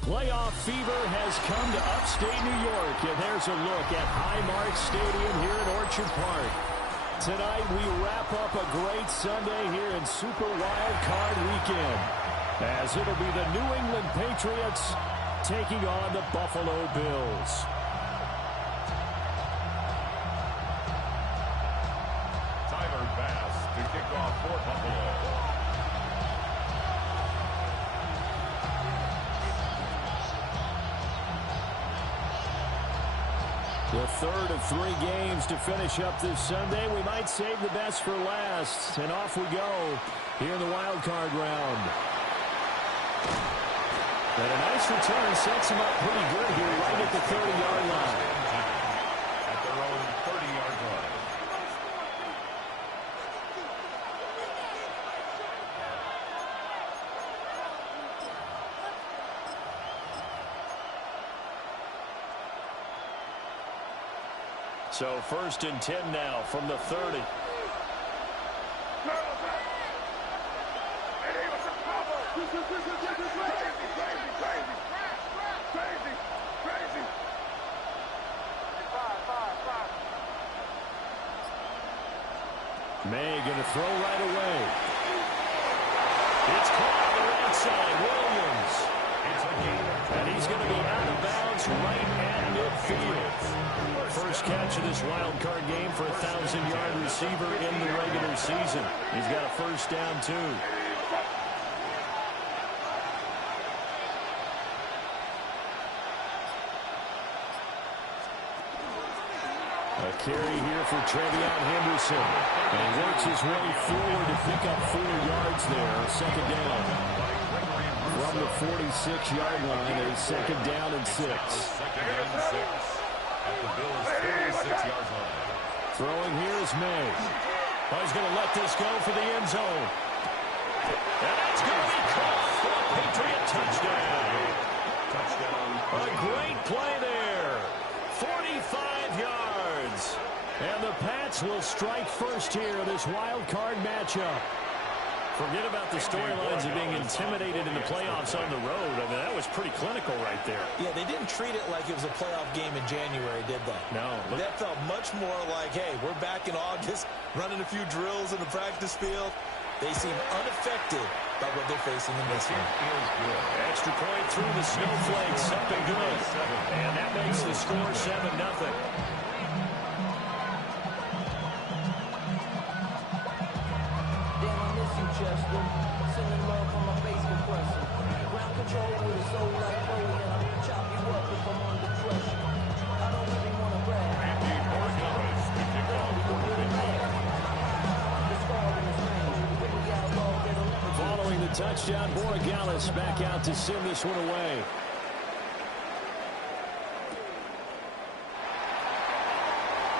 Playoff fever has come to upstate New York, and there's a look at Highmark Stadium here in Orchard Park. Tonight we wrap up a great Sunday here in Super Wild Card Weekend, as it'll be the New England Patriots taking on the Buffalo Bills. Tyler Bass to kick off for Buffalo. The third of 3 games to finish up this Sunday. We might save the best for last. And off we go here in the wild card round. And a nice return sets him up pretty good here right at the 30-yard line. At their own 30-yard line. So 1st and 10 now from the 30. May going to throw right away. It's caught on the right side. Williams. And he's going to be out of bounds right at midfield. First catch of this wild card game for a 1,000-yard receiver in the regular season. He's got a first down, too. A carry here for Trevion Henderson. And he works his way forward to pick up 4 yards there. Second down. From the 46-yard line, a second down and 6. At the Bills' 46-yard line. Throwing here is May. Oh, he's going to let this go for the end zone. And that's going to be caught for a Patriot touchdown. A great play there. 45 yards. And the Pats will strike first here in this wild card matchup. Forget about the storylines of being intimidated in the playoffs on the road. I mean, that was pretty clinical right there. Yeah, they didn't treat it like it was a playoff game in January, did they? No. That felt much more like, hey, we're back in August, running a few drills in the practice field. They seem unaffected by what they're facing in this one. Extra point through the snowflakes. Something good. And that makes the score 7-0. Chester, sending love from my face compressor. Ground control with a soul like Bowie, and I'll chop you up if I'm under pressure. I don't really want to brag. Following the touchdown, Borregales back out to send this one away.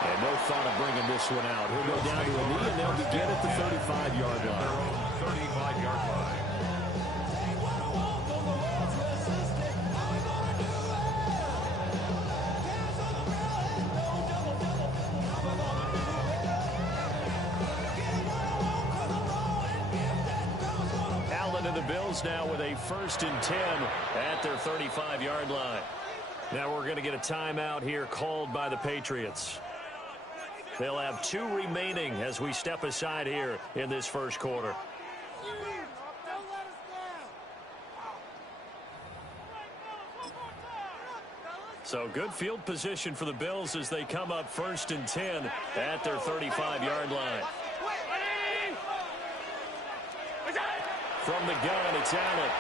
And no thought of bringing this one out. He'll go down to a knee, and they'll begin at the 35-yard line. 35-yard line. Allen and the Bills now with a 1st and 10 at their 35-yard line. Now we're going to get a timeout here called by the Patriots. They'll have 2 remaining as we step aside here in this first quarter. So good field position for the Bills as they come up 1st and 10 at their 35-yard line. From the gun, it's Allen.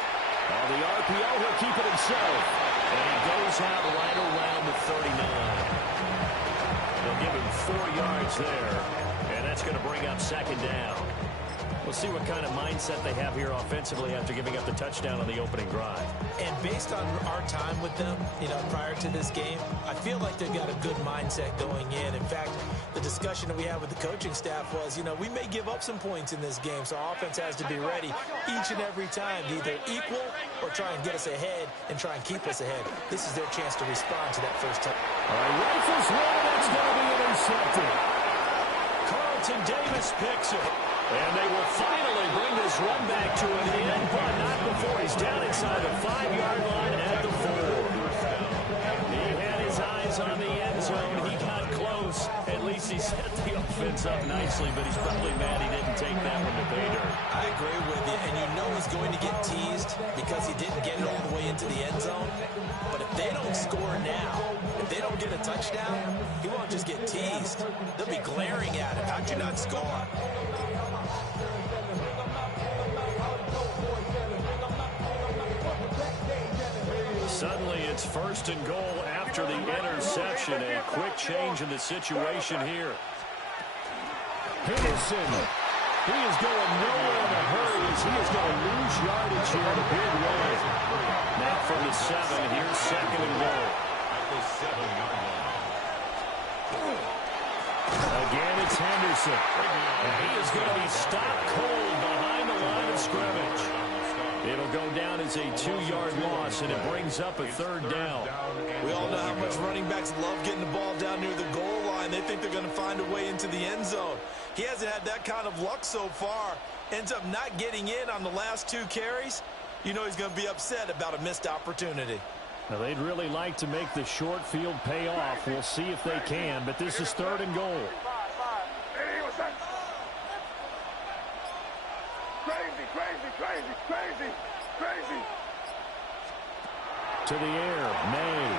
On the RPO, he'll keep it himself. And he goes out right around the 39. They'll give him 4 yards there, and that's going to bring up 2nd down. We'll see what kind of mindset they have here offensively after giving up the touchdown on the opening drive. And based on our time with them, prior to this game, I feel like they've got a good mindset going in. In fact, the discussion that we had with the coaching staff was, we may give up some points in this game, so our offense has to be ready each and every time to either equal or try and get us ahead and try and keep us ahead. This is their chance to respond to that first touch. All right, rifles one, that's going to be intercepted. Carlton Davis picks it. And they will finally bring this run back to an end, but not before he's down inside the 5-yard line at the 4. He had his eyes on the end zone. He got close. At least he set the offense up nicely, but he's probably mad he didn't take that one to pay dirt. I agree with you, and you know he's going to get teased because he didn't get it all the way into the end zone. But if they don't score now, if they don't get a touchdown, he won't just get teased. They'll be glaring at him. How'd you not score? Suddenly it's 1st and goal after the interception. A quick change in the situation here. Henderson. He is going nowhere in a hurry as he is going to lose yardage here in a big way. Now from the 7, here's 2nd and goal. At the 7-yard line. Again, it's Henderson. And he is going to be stopped cold behind the line of scrimmage. It'll go down as a 2-yard loss, and it brings up a 3rd down. We all know how much running backs love getting the ball down near the goal line. They think they're going to find a way into the end zone. He hasn't had that kind of luck so far. Ends up not getting in on the last 2 carries. You know he's going to be upset about a missed opportunity. Now, they'd really like to make the short field pay off. We'll see if they can, but this is 3rd and goal. Crazy. To the air, May.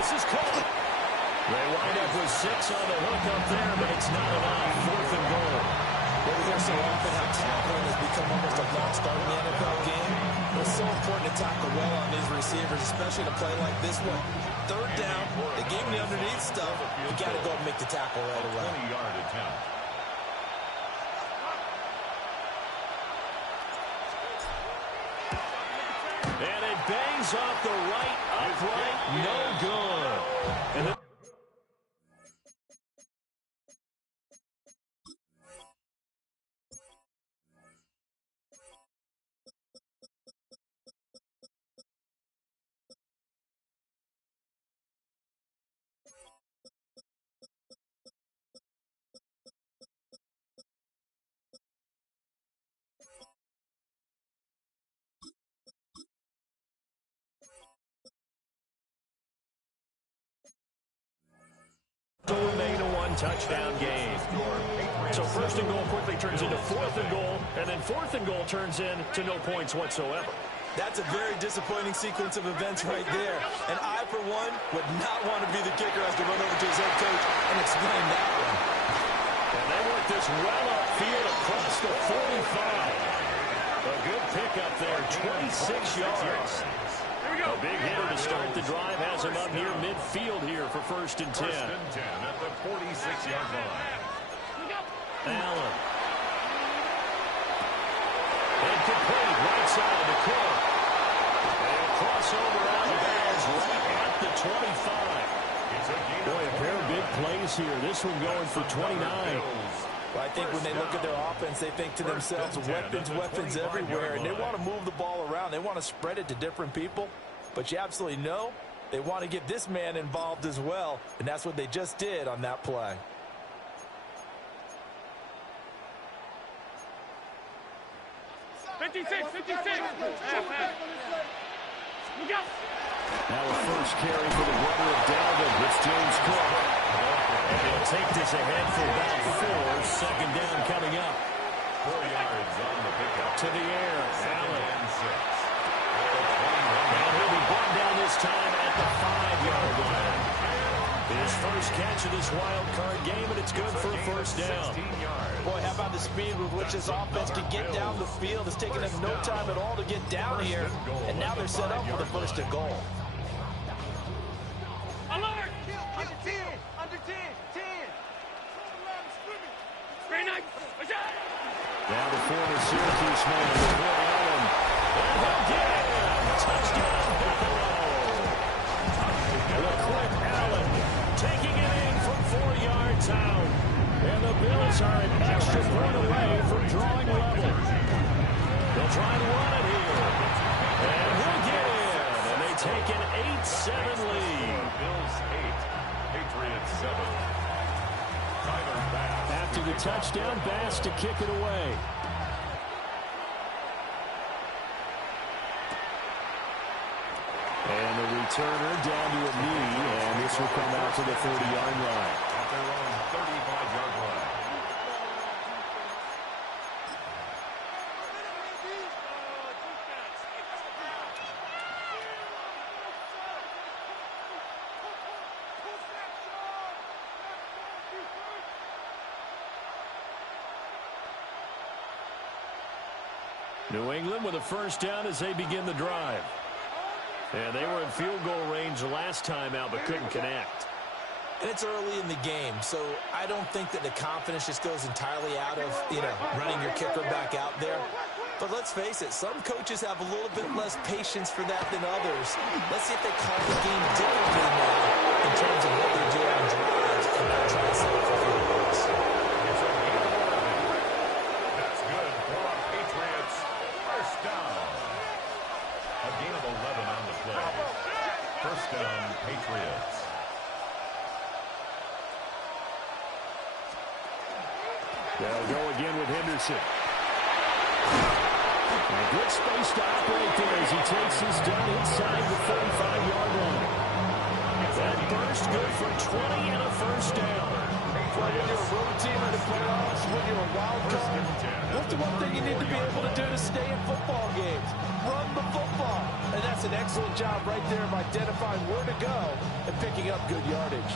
This is caught. They wind up with 6 on the hook up there, but it's not enough. 4th and goal. Well, we hear so often how tackling has become almost a lost art in the NFL game. But it's so important to tackle well on these receivers, especially to play like this one. 3rd down, they gave him the underneath stuff. You got to go and make the tackle right away. 20-yard attempt. And it bangs off the right upright. No good. And then will remain a 1-touchdown game. So 1st and goal quickly turns into 4th and goal, and then 4th and goal turns into no points whatsoever. That's a very disappointing sequence of events right there. And I, for one, would not want to be the kicker as to run over to his head coach and explain that one. And they work this well upfield across the 45. A good pickup there, 26 yards. A big hitter to start the drive has him up near midfield here for 1st and 10. 1st and 10 at the 46-yard line. Allen. Incomplete, right side to Cook. And a crossover out of bounds right at the 25. Boy, a pair of big plays here. This one going for 29. Well, I think when they look at their offense, they think to themselves, weapons everywhere, and they want to move the ball around. They want to spread it to different people. But you absolutely know they want to get this man involved as well, and that's what they just did on that play. Now a first carry for the brother of Dalvin. It's James Cook. And he'll take this ahead for about 4. 2nd down coming up. 4 yards on the pickup. To the air, Allen. And 6. And he'll be brought down this time at the 5-yard line. His first catch of this wild card game, and it's good for a 1st down. Boy, how about the speed with which this offense can get down the field? It's taken them no time at all to get down here, and now they're set up for the 1st and goal. Alert! Under 10! Under 10! 10! Very nice! Now the former Syracuse man, Allen. And he'll get it! Touchdown, Buffalo! LaQuint Allen taking it in from 4 yards out. And the Bills are an extra point away from drawing level. They'll try to run it here. And he'll get in. And they take an 8-7 lead. Bills 8, Patriots 7. Tyler Bass. After after the touchdown. Bass to kick it away. And the returner down to a knee, and this will come out to the 30-yard line. At their own 35-yard line. New England with a first down as they begin the drive. And they were in field goal range last time out, but couldn't connect. And it's early in the game, so I don't think that the confidence just goes entirely out of, running your kicker back out there. But let's face it, some coaches have a little bit less patience for that than others. Let's see if they call the game differently now in terms of what they do on drives and not try to set up for field goals. It's a gain of 11. That's good for our Patriots. First down. A gain of 11 on the play. First down, Patriots. They'll go again with Henderson. A good space to operate there as he takes this down inside the 35-yard line. That burst good for 20 and a first down. When you're a road team in the playoffs, when you're a wild card, what's the one thing you need to be able to do to stay in football games? Run the football. And that's an excellent job right there of identifying where to go and picking up good yardage.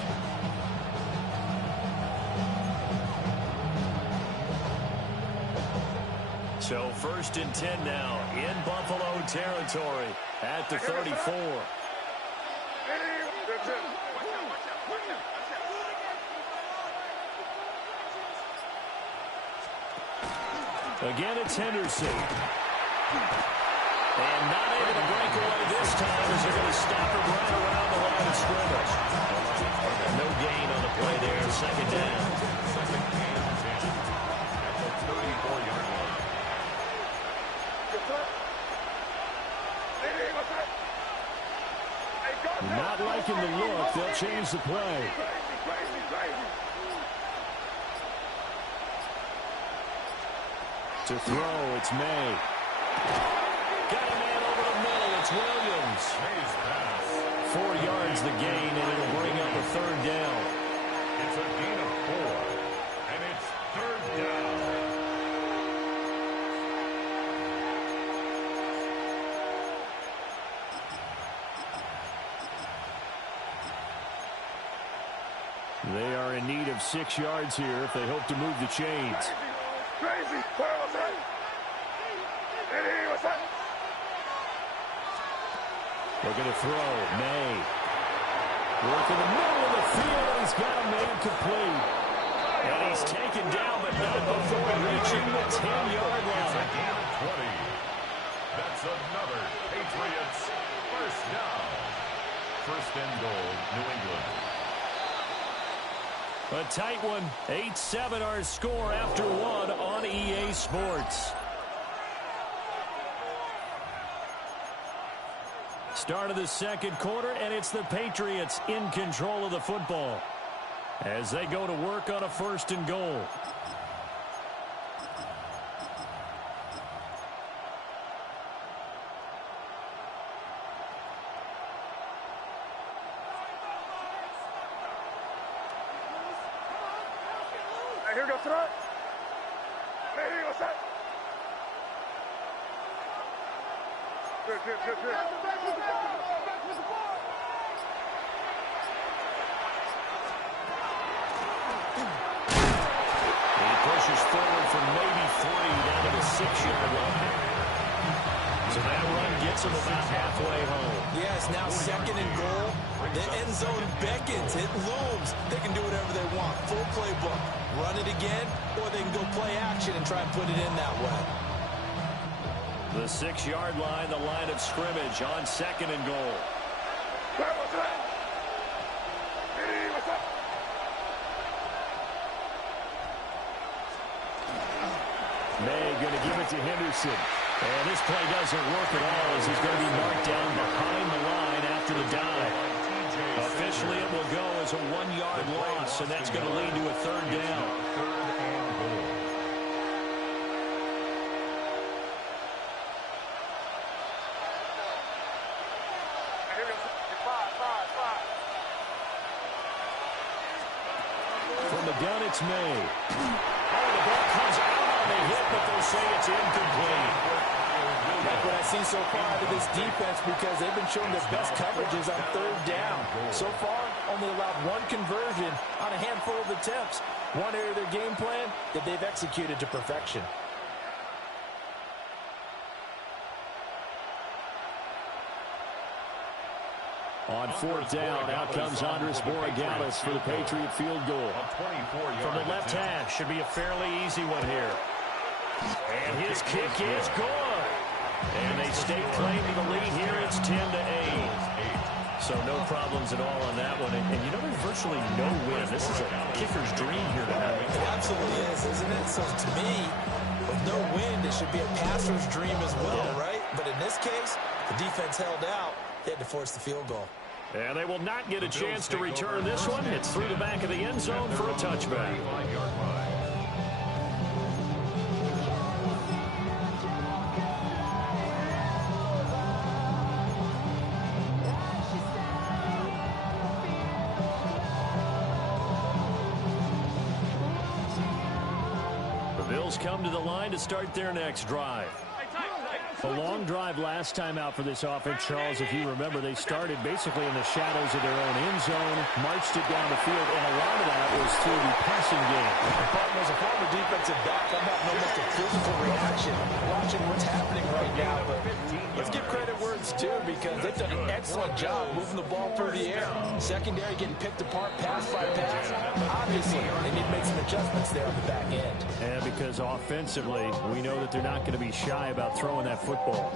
So first and 10 now in Buffalo territory at the 34. Again, it's Henderson. And not able to break away this time as they're going to stop him right around the line of scrimmage. No gain on the play there, second down. Second and 10 at the 34-yard line. Not liking the look. They'll change the play. To throw, it's May. Got a man over the middle. It's Williams. May's pass. 4 yards the gain, and it'll bring up a third down. It's a gain of 4, and it's third down. They are in need of 6 yards here if they hope to move the chains. Crazy. What's that? What's that? Looking to throw. May. Work in the middle of the field, and he's got a man complete. And he's taken down, but not before reaching the 10-yard It's a line. gain of 20. That's another Patriots first down. First and goal, New England. A tight one. 8-7 our score after one on EA Sports. Start of the second quarter, and it's the Patriots in control of the football as they go to work on a first and goal. Here goes throw. Hey, what's that? Good. He pushes forward for maybe 3 down to the 6-yard line. So that run gets him about halfway home. Yes, now second and goal. The end zone beckons. It looms. They can do whatever they want. Full playbook. Run it again, or they can go play action and try and put it in that way. The 6-yard line, the line of scrimmage on second and goal. What's that? Hey, what's up? May going to give it to Henderson. And this play doesn't work at all as he's going to be marked down behind the line after the dive. Officially, it will go as a 1-yard loss, and that's going to lead to a 3rd down. From the gun, it's May. Oh, the ball comes out on the hit, but they'll say it's incomplete. Like what I see so far out of this defense, because they've been showing their best coverages on 3rd down. So far, only allowed 1 conversion on a handful of attempts. One area of their game plan that they've executed to perfection. On 4th down, out comes Andres Borregales for the Patriot field goal. From the left half, should be a fairly easy one here. And his kick is good. And they stake claim to the lead here. It's 10-8. So no problems at all on that one. And you know, there's virtually no win. This is a kicker's dream here tonight. It absolutely is, isn't it? So to me, with no wind, it should be a passer's dream as well, right? But in this case, the defense held out. They had to force the field goal. And they will not get a chance to return this one. It's through the back of the end zone for a touchback. The Bills come to the line to start their next drive. A long drive last time out for this offense, Charles. If you remember, they started basically in the shadows of their own end zone, marched it down the field, and a lot of that was through the passing game. As a former defensive back, I'm having almost a physical reaction watching what's happening right now. But let's give credit where it's due, because they've done an excellent job moving the ball through the air. Secondary getting picked apart pass by pass. Obviously, they need to make some adjustments there on the back end. And because offensively, we know that they're not going to be shy about throwing that football.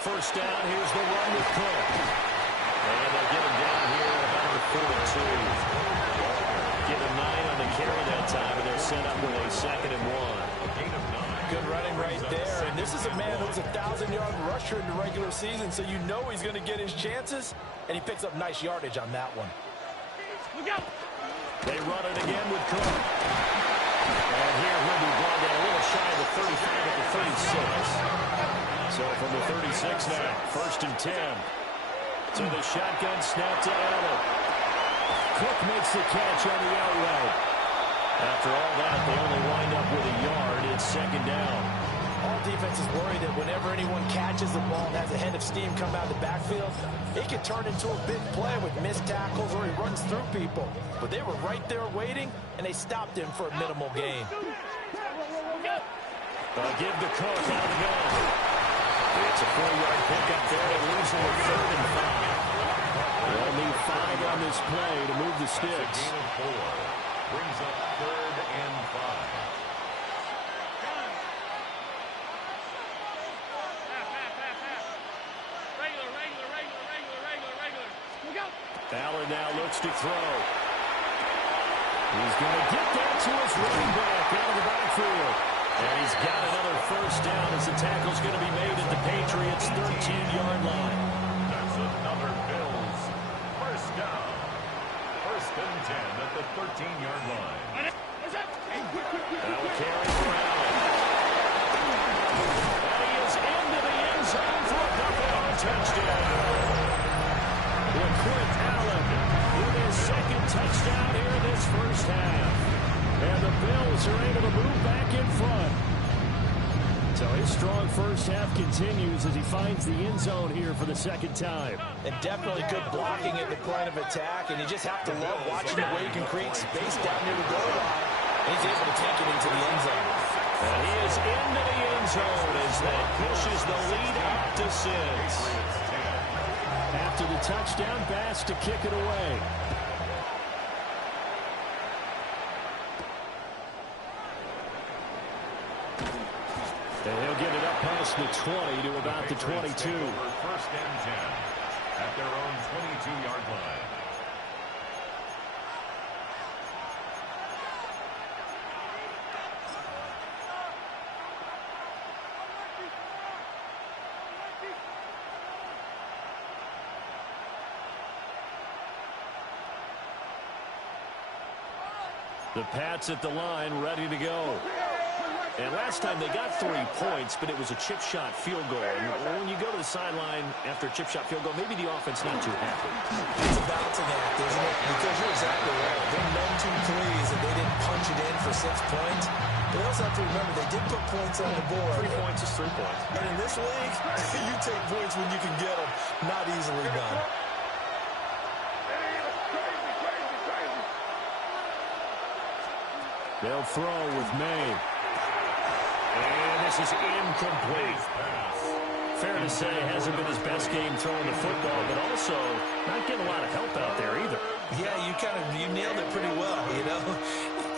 First down, here's the run with Cook. And they'll get him down here about the 42. Get a 9 on the carry that time, and they're set up with a 2nd and 1. Good running right there. And this is a man who's a 1,000-yard rusher in the regular season, so you know he's going to get his chances, and he picks up nice yardage on that one. They run it again with Cook. And here he'll be brought down a little shy of the 35 at the 36. So from the 36 now, 1st and 10. So the shotgun snap to Allen. Cook makes the catch on the out route. After all that, they only wind up with a yard. It's 2nd down. All defenses worry that whenever anyone catches the ball and has a head of steam come out of the backfield, it could turn into a big play with missed tackles or he runs through people. But they were right there waiting, and they stopped him for a minimal gain. Give to Cook out of the gun. It's a 4-yard pickup there. They lose them with 3rd and 5. They'll need 5 on this play to move the sticks. A gain of 4. Brings up 3rd and 5. Allen now looks to throw. He's going to get that to his running back out of the backfield. And he's got another 1st down as the tackle's going to be made at the Patriots' 13-yard line. That's another Bills 1st down. 1st and 10 at the 13-yard line. That'll carry for Allen. And he is into the end zone for a Buffalo touchdown. LaQuint Allen with his 2nd touchdown here in this 1st half. And the Bills are able to move back in front. So his strong 1st half continues as he finds the end zone here for the 2nd time. And definitely good blocking at the point of attack, and you just have to love watching the way he can create space down near the goal line. And he's able to take it into the end zone. And he is into the end zone as that pushes the lead up to 6. After the touchdown, Bass to kick it away. And he'll get it up past the 20 to about the 22. 1st and 10. at their own 22-yard line. The Pats at the line, ready to go. And last time they got 3 points, but it was a chip shot field goal. And when you go to the sideline after a chip shot field goal, maybe the offense not too happy. It's a balancing act, isn't it? Because you're exactly right. They're men too pleased that they didn't punch it in for 6 points. But they also have to remember they did put points on the board. 3 points is 3 points. And in this league, you take points when you can get them. Not easily done. They'll throw with May. And this is incomplete. Fair to say, hasn't been his best game throwing the football, but also not getting a lot of help out there either. Yeah, you nailed it pretty well, you know.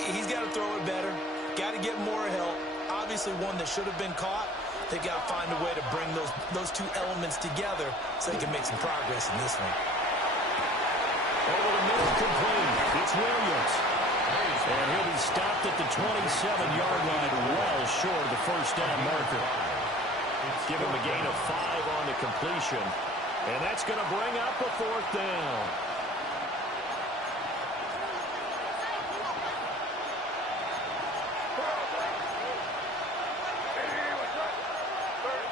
He's got to throw it better. Got to get more help. Obviously one that should have been caught. They've got to find a way to bring those two elements together so they can make some progress in this one. Over the middle, complete. It's Williams. And he'll be stopped at the 27-yard line, well short of the first down marker. Give him a gain of 5 on the completion. And that's going to bring up a 4th down.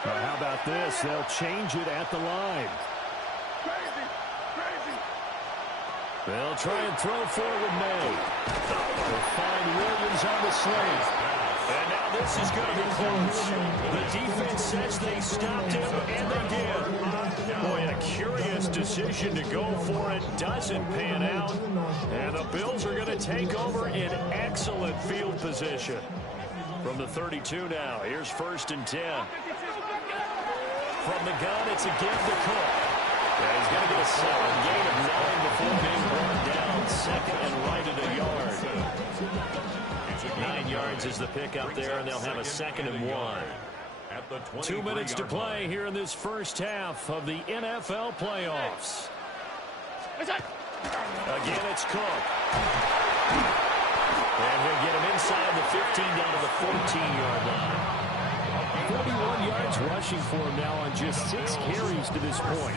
Now, how about this? They'll change it at the line. They'll try and throw forward May. They'll find Williams on the sling. And now this is going to be close. The defense says they stopped him, and they did. Boy, a curious decision to go for it. Doesn't pan out. And the Bills are going to take over in excellent field position. From the 32 now, here's 1st and 10. From the gun, it's a give to Cook. And he's going to get a solid gain of 9 before being brought down. 2nd and right at a yard. 9 yards is the pickup there, and they'll have a 2nd and 1. 2 minutes to play here in this first half of the NFL playoffs. Again, it's Cook. And he'll get him inside the 15 down to the 14-yard line. 41 yards rushing for him now on just 6 carries to this point.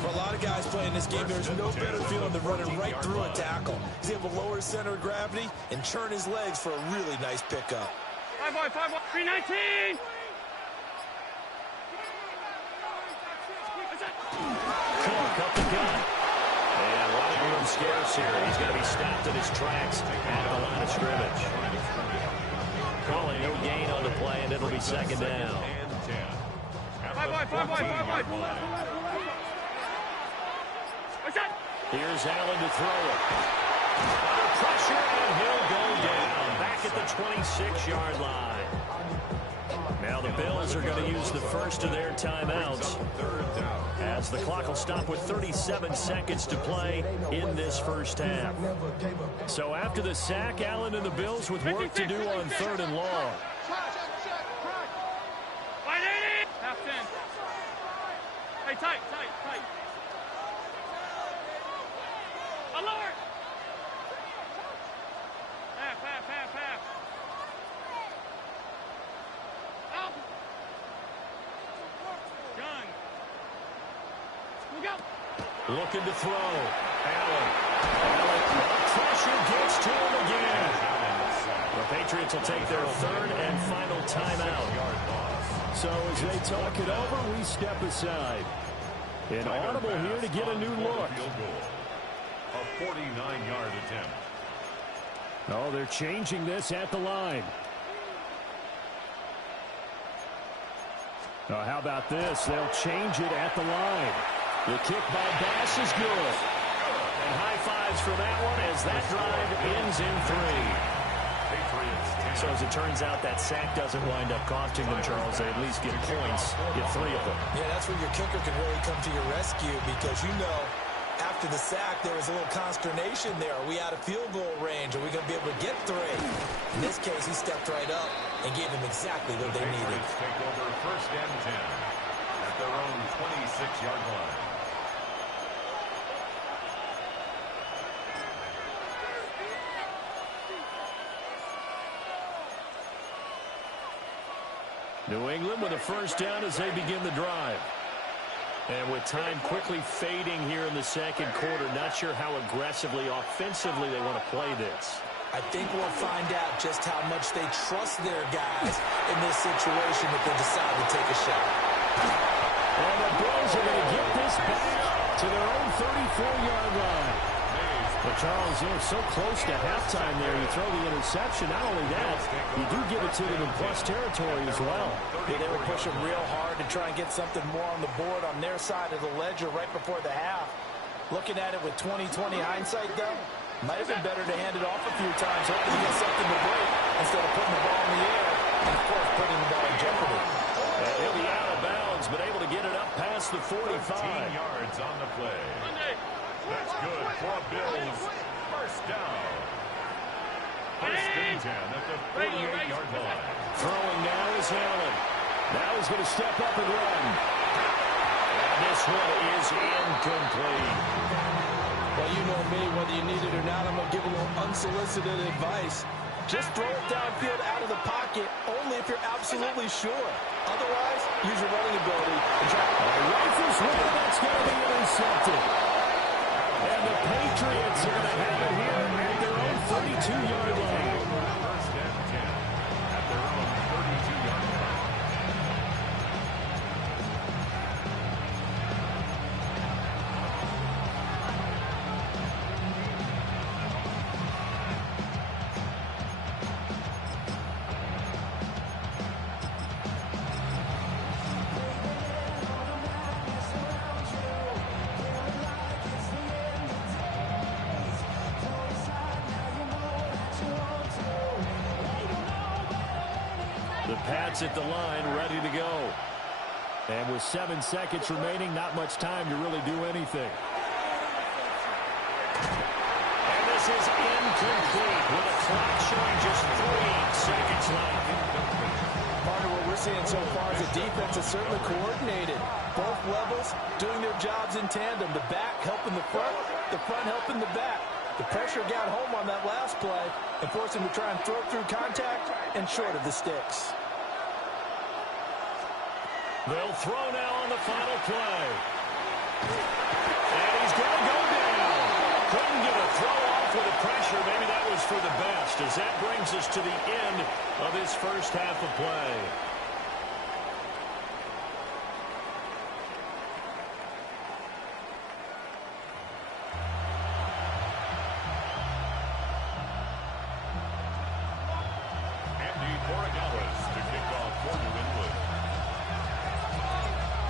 For a lot of guys playing this game, there's no better feeling than running right through a tackle. He's able to lower his center of gravity and churn his legs for a really nice pickup. 5-1, 319. Cook up the gut. And running room scarce here. He's going to be stopped in his tracks at the line of scrimmage. Calling no gain on the play, and it'll be 2nd down. 5-1. Here's Allen to throw it. Under pressure, and he'll go down. Back at the 26-yard line. Now the Bills are going to use the first of their timeouts, as the clock will stop with 37 seconds to play in this first half. So after the sack, Allen and the Bills with work to do on 3rd and long. Half 10. Hey, tight. Alert! Half. Out! Gun. We'll go. Looking to throw. Allen. Pressure gets to him again. The Patriots will take their 3rd and final timeout. So as they talk it over, we step aside. An audible here to get a new look. A 49-yard attempt. Oh, they're changing this at the line. Oh, how about this? They'll change it at the line. The kick by Bass is good. And high fives for that one as that drive ends in 3. So as it turns out, that sack doesn't wind up costing them, Charles. They at least get points, get 3 of them. Yeah, that's where your kicker can really come to your rescue, because you know after the sack there was a little consternation there. Are we out of field goal range? Are we going to be able to get 3? In this case, he stepped right up and gave them exactly what they needed. Take over 1st and 10 at their own 26-yard line. New England with a first down as they begin the drive. And with time quickly fading here in the second quarter, not sure how aggressively, offensively they want to play this. I think we'll find out just how much they trust their guys in this situation if they decide to take a shot. And the Bills are going to get this back to their own 34-yard line. But, Charles, you're so close to halftime there. You throw the interception. Not only that, you do give it to them in plus territory as well. Yeah, they were pushing real hard to try and get something more on the board on their side of the ledger right before the half. Looking at it with 20/20 hindsight, though, might have been better to hand it off a few times, hoping to get something to break instead of putting the ball in the air and, of course, putting the ball in jeopardy. He'll be out of bounds, but able to get it up past the 45. 15 yards on the play. That's good for Bills. First down. First and 10 at the 48-yard line. Throwing now is Allen. Now he's going to step up and run. And this one is incomplete. Well, you know me, whether you need it or not, I'm going to give a little unsolicited advice. Just throw it downfield out of the pocket, only if you're absolutely sure. Otherwise, use your running ability and try to Rifles one, that's going to be intercepted. And the Patriots are going to have it here at their own 32-yard line. First and 10 at their own 32-yard line. The Pats at the line, ready to go. And with 7 seconds remaining, not much time to really do anything. And this is incomplete with a clock showing just 3 seconds left. Part of what we're seeing so far is the defense is certainly coordinated. Both levels doing their jobs in tandem. The back helping the front helping the back. The pressure got home on that last play and forced him to try and throw through contact and short of the sticks. They'll throw now on the final play. And he's going to go down. Couldn't get a throw off with the pressure. Maybe that was for the best, as that brings us to the end of this first half of play.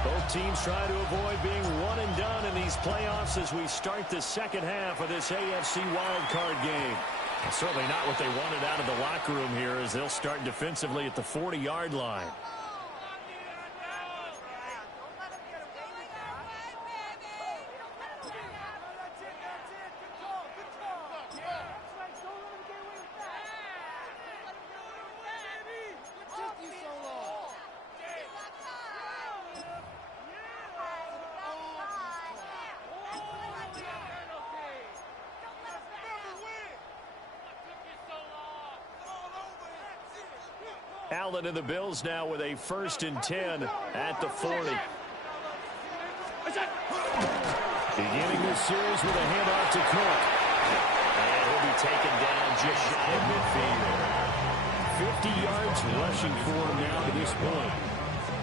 Both teams try to avoid being one and done in these playoffs as we start the second half of this AFC wildcard game. Certainly not what they wanted out of the locker room here, as they'll start defensively at the 40-yard line. Allen and the Bills now with a 1st and 10 at the 40. Beginning this series with a handoff to Cook. And he'll be taken down just shy of midfield. 50 yards rushing for him now to this point.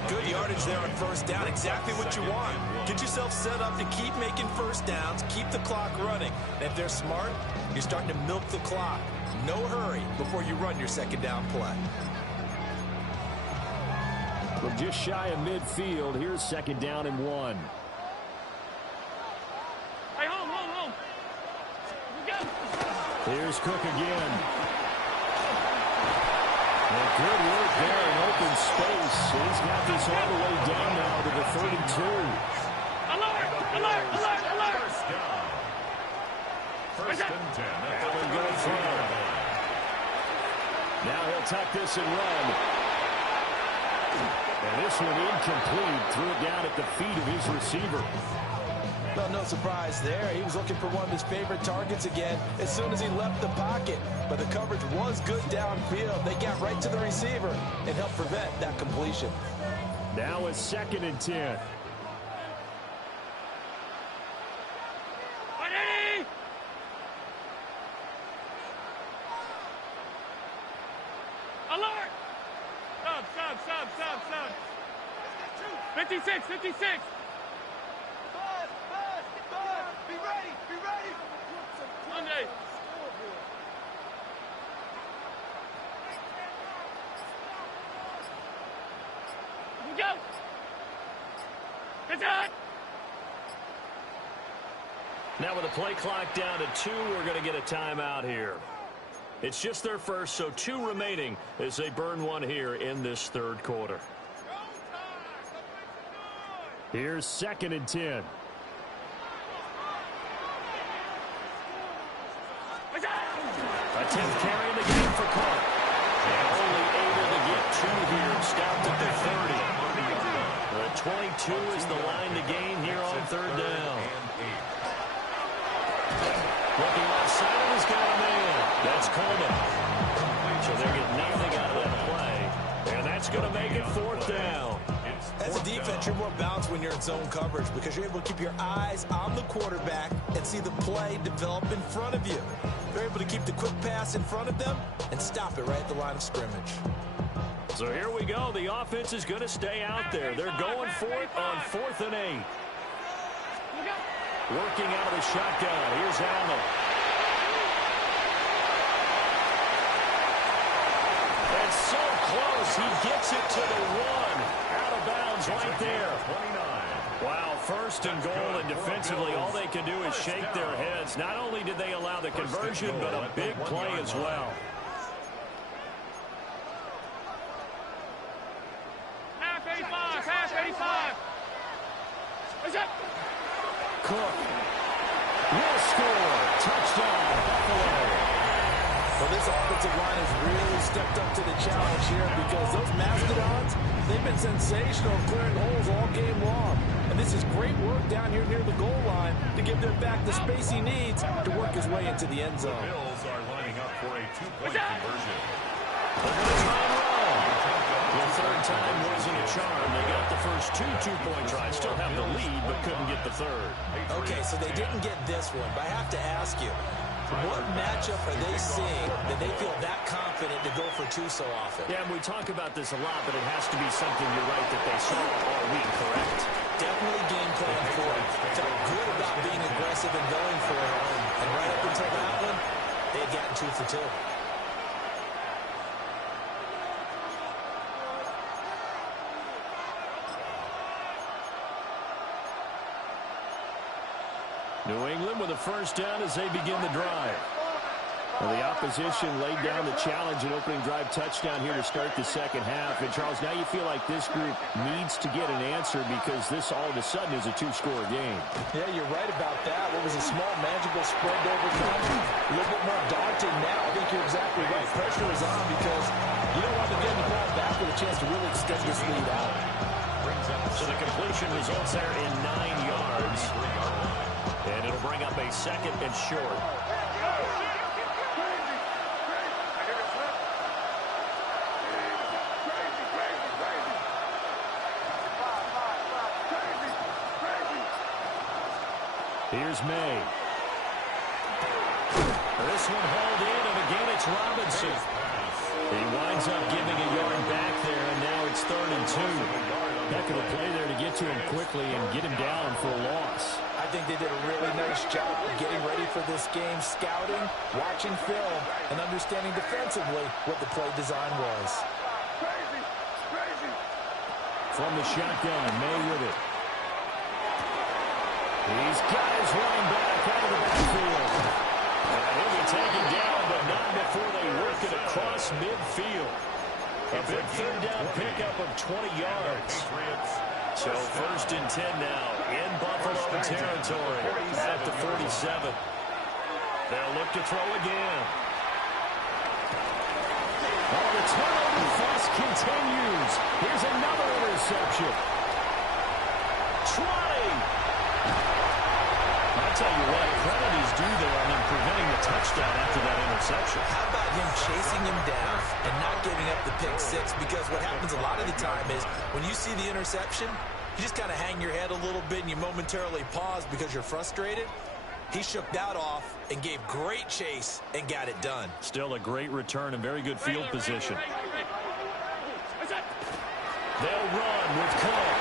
Good yardage there on first down. Exactly what you want. Get yourself set up to keep making first downs, keep the clock running. And if they're smart, you're starting to milk the clock. No hurry before you run your second down play. From just shy of midfield, here's 2nd down and 1. Hey, home. Here's Cook again. And good work there in open space. He's got this all the way down now to the 32. Alert! First down. First and 10. Allen going through. Now he'll tuck this and run. And this one incomplete. Threw it down at the feet of his receiver. Well, no surprise there. He was looking for one of his favorite targets again as soon as he left the pocket. But the coverage was good downfield. They got right to the receiver and helped prevent that completion. Now it's 2nd and 10. Alert! Sub. 56. Buzz. Be ready. Monday. Go. It's on. Now with the play clock down to 2, we're going to get a timeout here. It's just their first, so 2 remaining as they burn one here in this 3rd quarter. Here's 2nd and 10. A 10th carry in the game for Clark. And only able to get 2 here. Stopped at the 30. The 22 is the line to gain here on 3rd down. Looking left side, he's got a man. That's Coleman. So they're getting nothing out of that play. And that's going to make it 4th down. As a defense, you're more balanced when you're in zone coverage because you're able to keep your eyes on the quarterback and see the play develop in front of you. They're able to keep the quick pass in front of them and stop it right at the line of scrimmage. So here we go. The offense is going to stay out there. They're going for it on 4th and 8. Working out of the shotgun. Here's Allen. And so close. He gets it to the 1. Out of bounds right there. 29. Wow, 1st and goal, and defensively all they can do is shake their heads. Not only did they allow the conversion, but a big play as well. Half 85. What's up? Cook will score. Touchdown, Buffalo. Well, this offensive line has really stepped up to the challenge here because those Mastodons, they've been sensational clearing holes all game long. And this is great work down here near the goal line to give their back the space he needs to work his way into the end zone. The Bills are lining up for a 2-point conversion. They're going to try and run. The 3rd time wasn't a charm. They got the first 2 two-point tries. Still have the lead, but couldn't get the 3rd. Okay, so they didn't get this one, but I have to ask you, what matchup are they seeing that they feel that confident to go for 2 so often? Yeah, and we talk about this a lot, but it has to be something, you're right, that they saw all week, correct? Definitely game plan for it. Felt good about being aggressive and going for it. And right up until that one, they had gotten 2 for 2. New England with a 1st down as they begin the drive. Well, the opposition laid down the challenge and opening drive touchdown here to start the 2nd half. And, Charles, now you feel like this group needs to get an answer because this all of a sudden is a 2-score game. Yeah, you're right about that. What was a small, manageable spread to overcome? A little bit more daunting now. I think you're exactly right. Pressure is on because you don't want to get the ball back with a chance to really extend this lead out. So the completion results there in 9 yards. And it'll bring up a 2nd and short. Here's May. This one hauled in, and again it's Robinson. He winds up giving a yard back there, and now it's 3rd and 2. Heck of a play there to get to him quickly and get him down for a loss. I think they did a really nice job of getting ready for this game, scouting, watching film, and understanding defensively what the play design was. From the shotgun, May with it. He's got his running back out of the backfield. And he'll be taken down, but not before they work it across midfield. A big 3rd down pickup of 20 yards. So 1st and 10 now in Buffalo territory at the 47. They'll look to throw again. Oh, the turnover fuss continues. Here's another interception. Trotting. tell you what, credit is due there on him preventing the touchdown after that interception. How about him chasing him down and not giving up the pick six? Because what happens a lot of the time is when you see the interception, you just kind of hang your head a little bit and you momentarily pause because you're frustrated. He shook that off and gave great chase and got it done. Still a great return and very good field position. They'll run with Cook.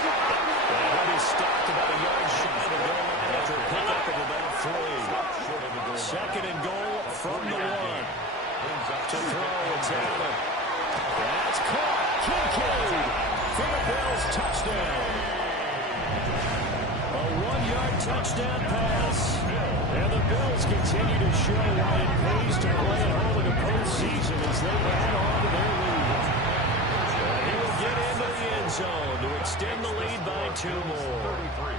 And he'll be stopped about a yard shy of the goal line after a pickup of about 3. Second and goal from the 1. To throw, it's Allen. That's caught. Kincaid for the Bills touchdown. A 1-yard touchdown pass. And the Bills continue to show why it pays to play at home in the postseason as they add on to their lead. He will get into the end zone to extend the lead by 2 more. 33.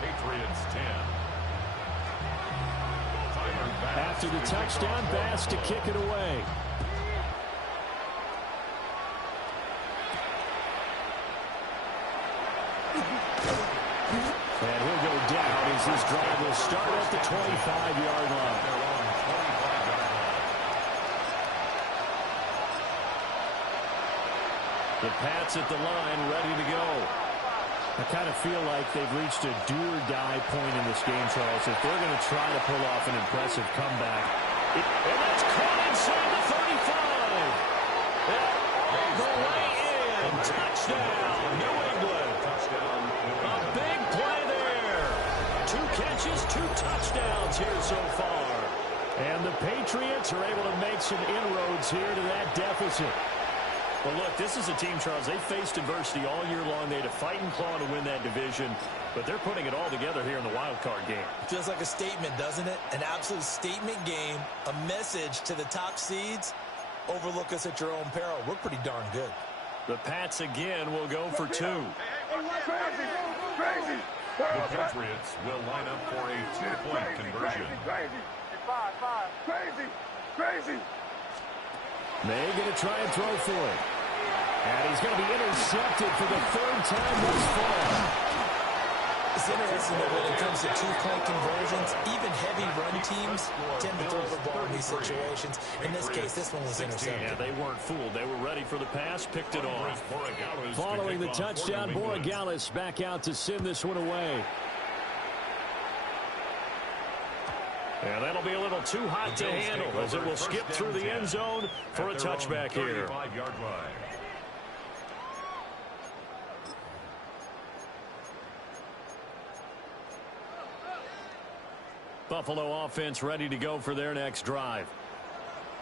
Patriots 10. After the touchdown pass to kick it away. And he'll go down as this drive will start at the 25-yard line. The Pats at the line, ready to go. I kind of feel like they've reached a do-or-die point in this game, Charles. If they're going to try to pull off an impressive comeback. And that's caught inside the 35. All the way in. Touchdown, New England. A big play there. 2 catches, 2 touchdowns here so far. And the Patriots are able to make some inroads here to that deficit. Well, look, this is a team, Charles, they faced adversity all year long. They had to fight and claw to win that division, but they're putting it all together here in the wild card game. Feels like a statement, doesn't it? An absolute statement game, a message to the top seeds. Overlook us at your own peril. We're pretty darn good. The Pats again will go for 2. The Patriots will line up for a 2-point conversion. Crazy. May going to try and throw for it. And he's going to be intercepted for the 3rd time thus far. It's interesting that when it comes to 2-point conversions, even heavy run teams tend to throw the ball in these situations. In this case, this one was intercepted. Yeah, they weren't fooled. They were ready for the pass, picked it off. Following the touchdown, Borregales back out to send this one away. And that'll be a little too hot to handle as it will skip through the end zone for a touchback here. Buffalo offense ready to go for their next drive.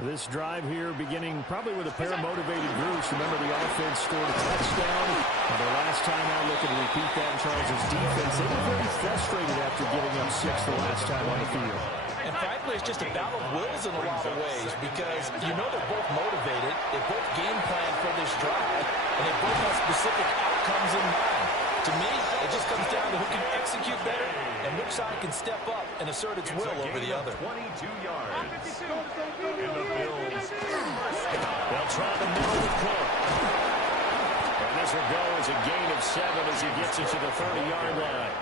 This drive here beginning probably with a pair of motivated groups. Remember, the offense scored a touchdown. Their last time out, looking to repeat that in Charles' defense. They were very frustrated after giving up 6 the last time on the field. And frankly, it's just a battle of wills in a lot of ways because you know they're both motivated. They both game plan for this drive, and they both have specific outcomes in mind. To me, it just comes down to who can execute better and which side can step up and assert its will over the other. 22 yards. And the Bills. They'll try the middle with Cook. And this will go as a gain of 7 as he gets it to the 30-yard line.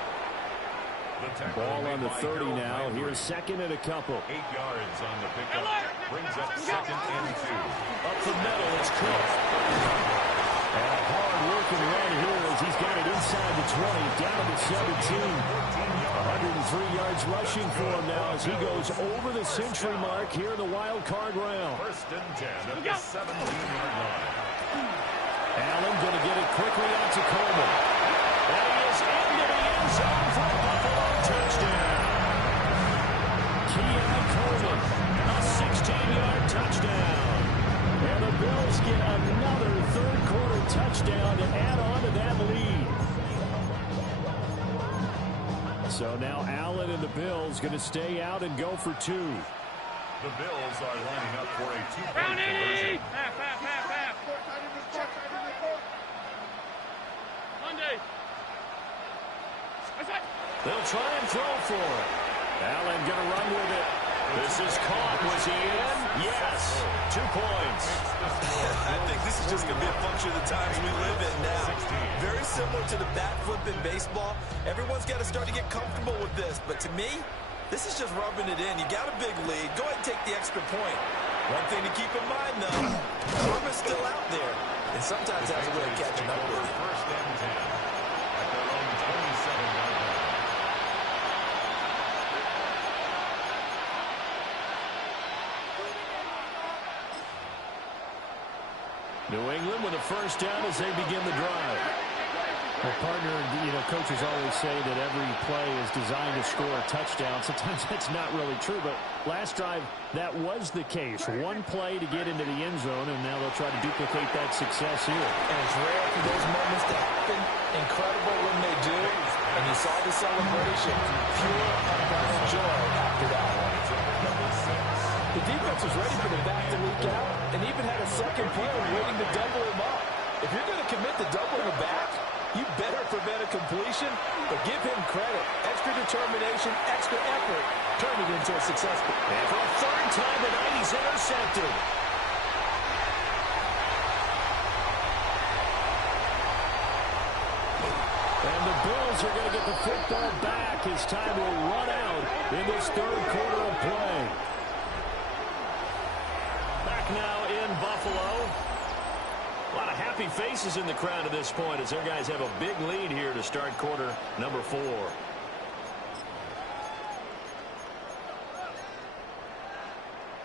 Ball on the 30 now. Here's 2nd and a couple. 8 yards on the pickup. Brings up 2nd and 2. Up the middle, it's Cook. And a hard-working run here as he's got it inside the 20, down to the 17. 103 yards rushing for him now as he goes over the century mark here in the wild card round. 1st and 10 at the 17-yard line. Allen going to get it quickly out to Coleman. And he is into the end zone for a Buffalo touchdown. Keon Coleman, a 16-yard touchdown. And the Bills get another 3rd-quarter touchdown to add on to that lead. So now Allen and the Bills going to stay out and go for 2. The Bills are lining up for a 2-point conversion. They'll try and throw for it. Allen going to run with it. This is caught. Was he in? Yes. 2 points. I think this is just going to be a function of the times we live in now. Very similar to the bat flip in baseball. Everyone's got to start to get comfortable with this. But to me, This is just rubbing it in. You got a big lead. Go ahead and take the extra point. One thing to keep in mind, though, Herb is still out there, and sometimes has a way of catching up with you. First and 10 at their own 27-yard line. New England with a first down as they begin the drive. Well, partner, coaches always say that every play is designed to score a touchdown. Sometimes that's not really true, but last drive, that was the case. One play to get into the end zone, and now they'll try to duplicate that success here. And it's rare for those moments to happen. Incredible when they do. And you saw the celebration. Pure, unbounded joy after that one. The defense was ready for the back to leak out and even had a second player waiting to double him up. If you're going to commit to doubling the back, you better prevent a completion, but give him credit. Extra determination, extra effort, turn it into a successful. And for a third time tonight, he's intercepted. And the Bills are going to get the football back as time will run out in this third quarter of play. Back now in Buffalo. A lot of happy faces in the crowd at this point as their guys have a big lead here to start quarter number 4.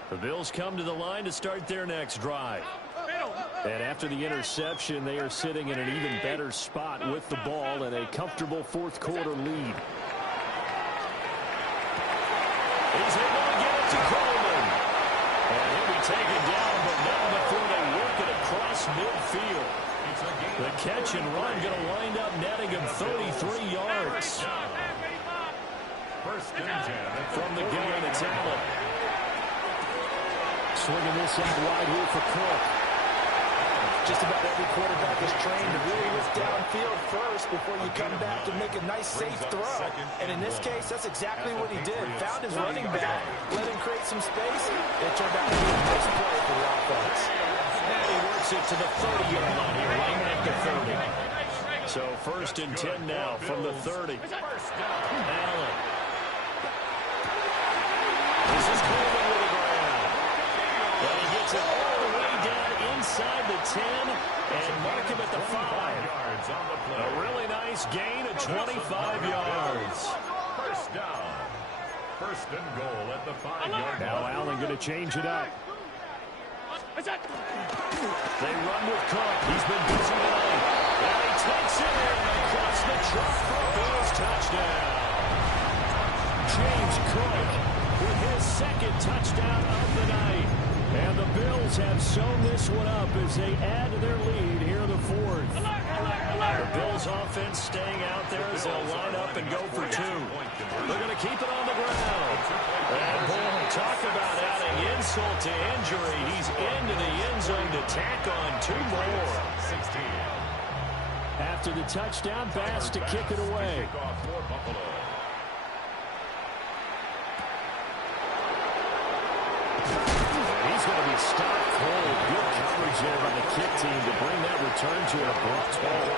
The Bills come to the line to start their next drive. And after the interception, they are sitting in an even better spot with the ball and a comfortable fourth quarter lead. He's able to get it to Coleman. And he'll be taken down, but not before they work it across midfield. The catch and run going to wind up netting him 33 yards. First and 10 From the gun, it's Allen. Swinging this out wide here for Cook. Just about every quarterback is trained to really look downfield first before you come back and make a nice, safe throw. And in this case, that's exactly what he did. Found his running back, let him create some space. It turned out to be a nice play for the offense. And he works it to the 30-yard line here, right at the 30. So first and 10 now from the 30. Allen. This is Coleman with the ground. And he gets it all the way down inside the 10 and mark him at the 5. A really nice gain of 25 yards. First down. First and goal at the 5-yard line. Now Allen going to change it up. They run with Cook. He's been busy tonight. And he takes it in across the truck for a Bills touchdown. James Cook with his second touchdown of the night. And the Bills have sewn this one up as they add to their lead here in the fourth. The Bills offense staying out there as they'll line up and go for 2. They're going to keep it on the ground. And boy, talk about adding insult to injury. He's into the end zone to tack on 2 more. After the touchdown, Bass to kick it away. He's going to be stopped cold. Good coverage there by the kick team to bring that return to an abrupt halt.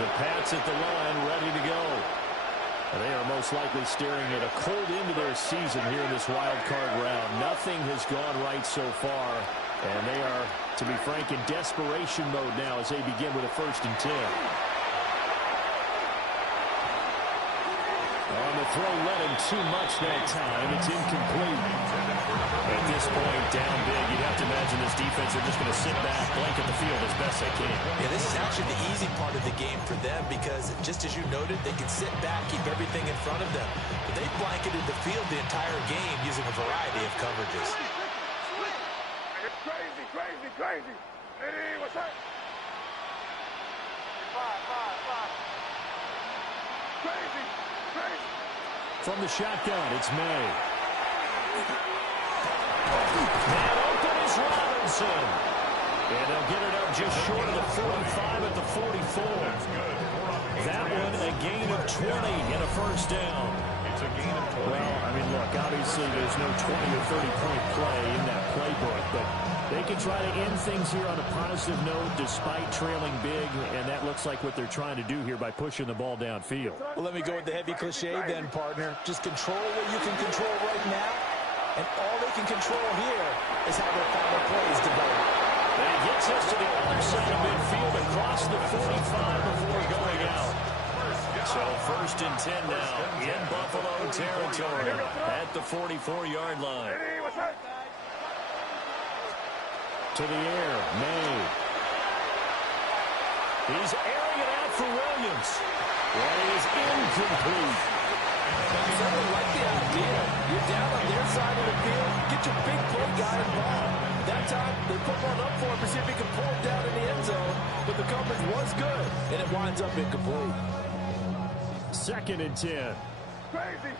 The Pats at the line, ready to go. They are most likely staring at a cold end to their season here in this wild card round. Nothing has gone right so far, and they are, to be frank, in desperation mode now as they begin with a first and 10. On the throw, led him too much that time. It's incomplete. At this point, down big, you'd have to imagine this defense are just going to sit back, blanket the field as best they can. Yeah, this is actually the easy part of the game for them because, just as you noted, they can sit back, keep everything in front of them. But they blanketed the field the entire game using a variety of coverages. Crazy, crazy, crazy. Hey, what's up? Five. Crazy, crazy. From the shotgun, it's May. Man open is Robinson. And they'll get it up just short of the 45 at the 44. That one a gain of 20 and a first down. It's a gain of 20. Well, I mean, look, obviously there's no 20 or 30-point play in that playbook, but They can try to end things here on a positive note despite trailing big, and that looks like what they're trying to do here by pushing the ball downfield. Well, let me go with the heavy cliche then, partner. Just control what you can control right now, and all they can control here is how their final plays develop. And he gets us to the other side of midfield across the 45 before going out. So 1st and 10 now in Buffalo territory at the 44-yard line. To the air, May. He's airing it out for Williams. That is incomplete. So I like the idea. You're down on their side of the field. Get your big play guy involved. That time, they put one up for him to see if he can pull it down in the end zone. But the coverage was good, and it winds up incomplete. 2nd and 10. Crazy.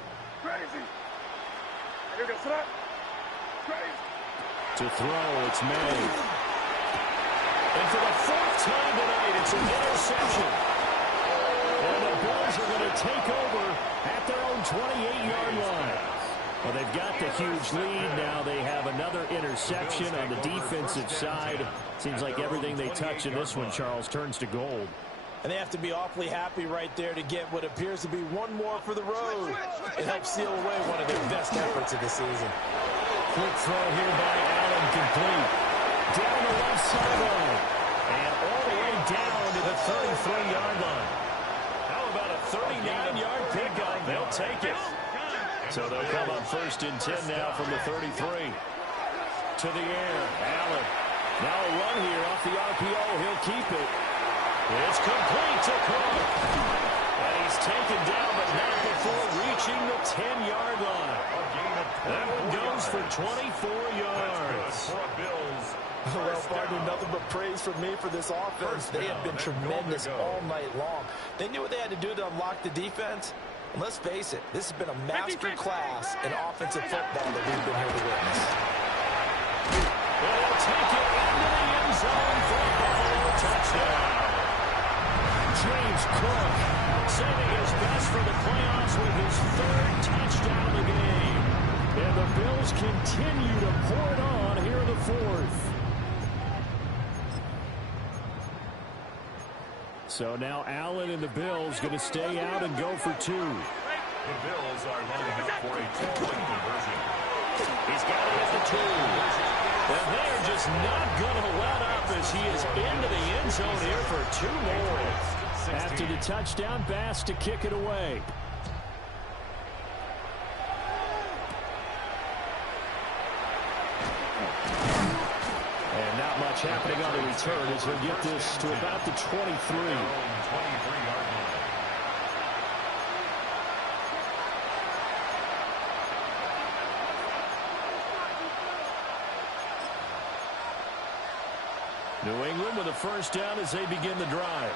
To throw, it's May. And for the 4th time tonight, it's an interception. And the Bills are going to take over At their own 28-yard line. Well, they've got the huge lead. Now they have another interception on the defensive side. Seems like everything they touch in this one, Charles, turns to gold. And they have to be awfully happy right there to get what appears to be one more for the road. It helps seal away one of their best efforts of the season. quick throw here by Allen, complete. Down the left sideline. And all the way down to the 33-yard line. How about a 39-yard pickup? They'll take it. So they'll come on 1st and 10 now from the 33. To the air, Allen. Now a run here off the RPO. He'll keep it. It's complete to Cook. And he's taken down, but not before reaching the 10-yard line. That one goes for 24 yards. Well, partner, nothing but praise from me for this offense. They have been tremendous all night long. They knew what they had to do to unlock the defense. And let's face it, this has been a master class in offensive football that we've been here to witness. They'll take it into the end zone for a Buffalo touchdown. James Cook saving his best for the playoffs with his 3rd touchdown of the game. And the Bills continue to pour it on here in the 4th. So now Allen and the Bills going to stay out and go for 2. The Bills are lining up for a 2-point conversion. He's got it at the 2. And they're just not going to let up as he is into the end zone here for 2 more. After the touchdown, Bass to kick it away. And not much happening on the return as he'll get this to about the 23. 23-yard line. New England with a 1st down as they begin the drive.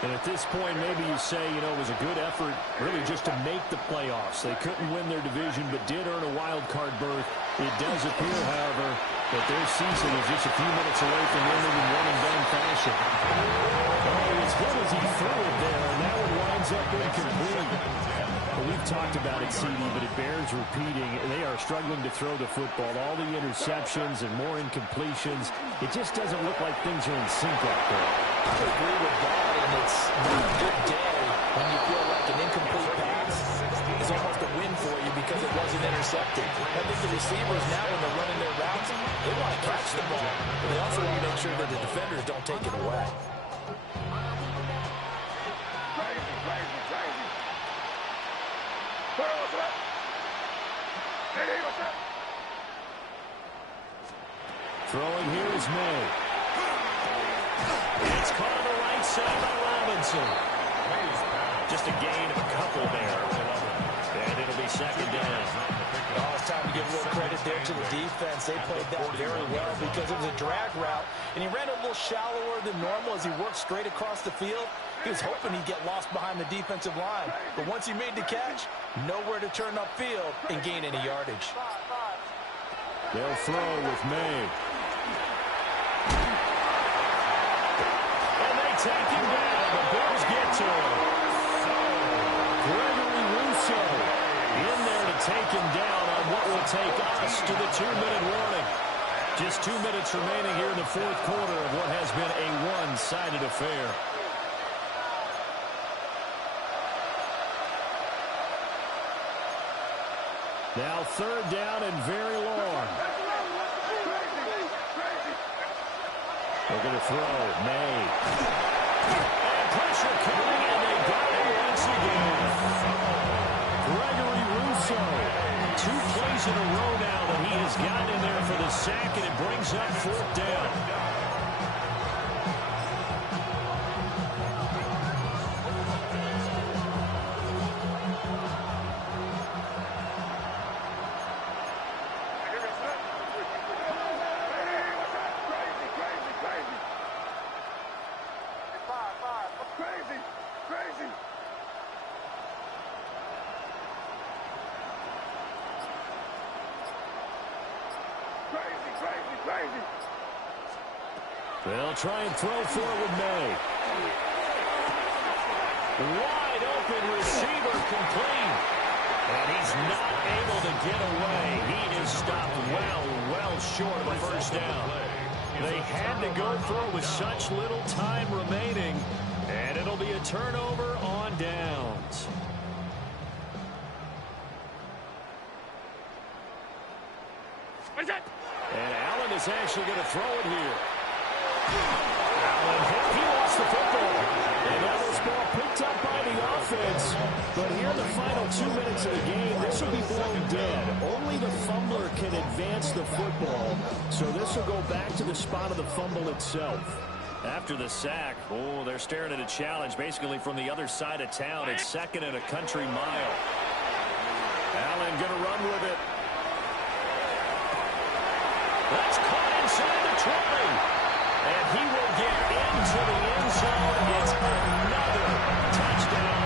And at this point, maybe you say, you know, it was a good effort really just to make the playoffs. They couldn't win their division, but did earn a wild card berth. It does appear, however, that their season is just a few minutes away from ending in one-and-done fashion. Oh, as good as he threw it there, and that one winds up incomplete. Well, we've talked about it, CD, but it bears repeating. They are struggling to throw the football. All the interceptions and more incompletions. It just doesn't look like things are in sync out there. I agree with that, and it's not a good day when you feel like an incomplete pass is almost a win for you because it wasn't intercepted. I think the receivers now, when they're running their routes, they want to catch the ball, but they also want to make sure that the defenders don't take it away. Throwing here is May. It's caught on the right side by Robinson. Just a gain of a couple there. And it'll be 2nd down. Oh, it's time to give a little credit there to the defense. They played that very well because it was a drag route, and he ran a little shallower than normal as he worked straight across the field. He was hoping he'd get lost behind the defensive line, but once he made the catch, nowhere to turn upfield and gain any yardage. They'll throw with May. And they take him down. The Bills get to him. Gregory Rousseau In there to take him down on what will take us to the 2-minute warning. Just 2 minutes remaining here in the fourth quarter of what has been a one-sided affair. Now third down and very long. They're going to throw. May. And pressure coming, and they got it once again. Gregory Rousseau. 2 plays in a row now that he has gotten in there for the sack, and it brings up fourth down. They'll try and throw for it with May. Wide open receiver complete. And he's not able to get away. He is stopped well short of a first down. They had to go for it with such little time remaining. And it'll be a turnover on downs. And Allen is actually going to throw it here. Allen, he lost the football. And now this ball picked up by the offense. But here in the final 2 minutes of the game, this will be blown dead. Only the fumbler can advance the football. So this will go back to the spot of the fumble itself. After the sack, they're staring at a challenge basically from the other side of town. It's second and a country mile. Allen going to run with it. That's caught inside the 20. And he will get into the end zone. It's another touchdown.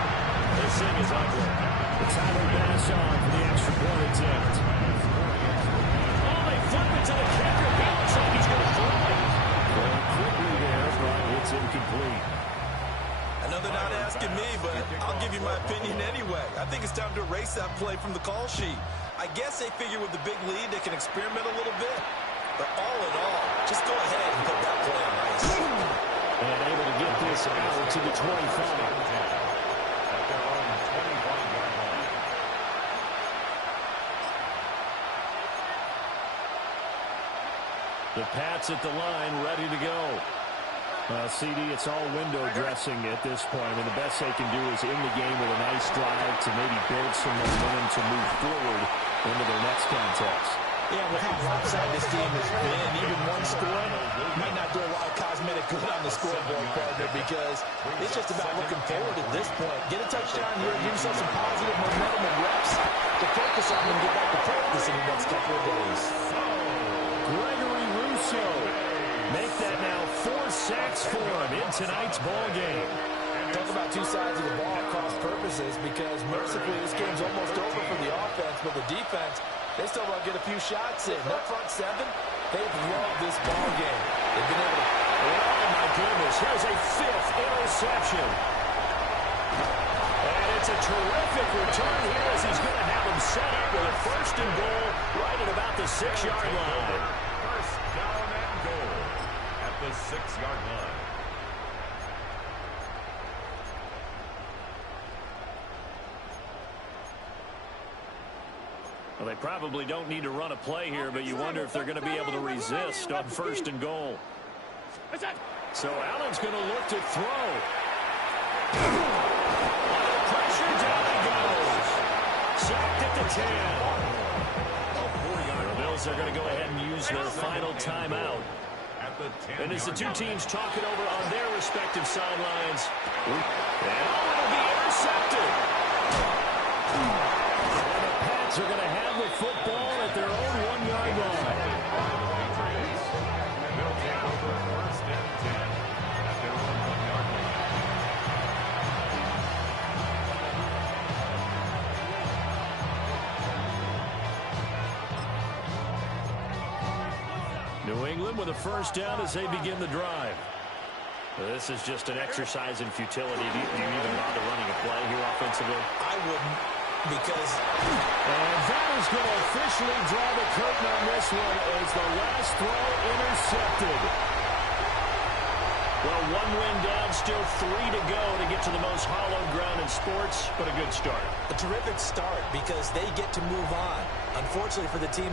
This thing is ugly. The Tyler Bass on for the extra point attempt. They flip it to the kicker. He looks like he's going to throw it. Going quickly there, but it's incomplete. I know they're not asking me, but I'll give you my opinion anyway. I think it's time to erase that play from the call sheet. I guess they figure with the big lead they can experiment a little bit. But all in all, just go ahead and put that play on ice. And able to get this out to the 25. At their own 25-yard line. The Pats at the line, ready to go. CD, it's all window dressing at this point. And the best they can do is in the game with a nice drive to maybe build some momentum to move forward into their next contest. Yeah, with how lopsided this game has been, even one score might not do a lot of cosmetic good on the scoreboard, partner, because it's just about looking forward at this point. Get a touchdown here, give yourself some positive momentum and reps to focus on and get back to practice in the next couple of days. Gregory Rousseau make that now 4 sacks for him in tonight's ball game. Talk about 2 sides of the ball at cross purposes, because mercifully this game's almost over for the offense, but the defense, they still want to get a few shots in. That front 7, they've loved this ball game. They've been able to... Oh, my goodness. Here's a 5th interception. And it's a terrific return here as he's going to have him set up with a 1st and goal right at about the 6-yard line. First down and goal at the 6-yard line. Well, they probably don't need to run a play here, but you wonder if they're going to be able to resist on 1st and goal. So Allen's going to look to throw. Under pressure, down he goes. Sacked at the 10. The Bills are going to go ahead and use their final timeout. And as the 2 teams talk it over on their respective sidelines, and it'll be intercepted. Are going to have the football at their own 1-yard line. New England with a first down as they begin the drive. This is just an exercise in futility. Do you even bother running a play here offensively? I wouldn't. because... And that is going to officially draw the curtain on this one as the last throw intercepted. Well, one win down, still 3 to go to get to the most hallowed ground in sports, but a good start. A terrific start because they get to move on. Unfortunately for the team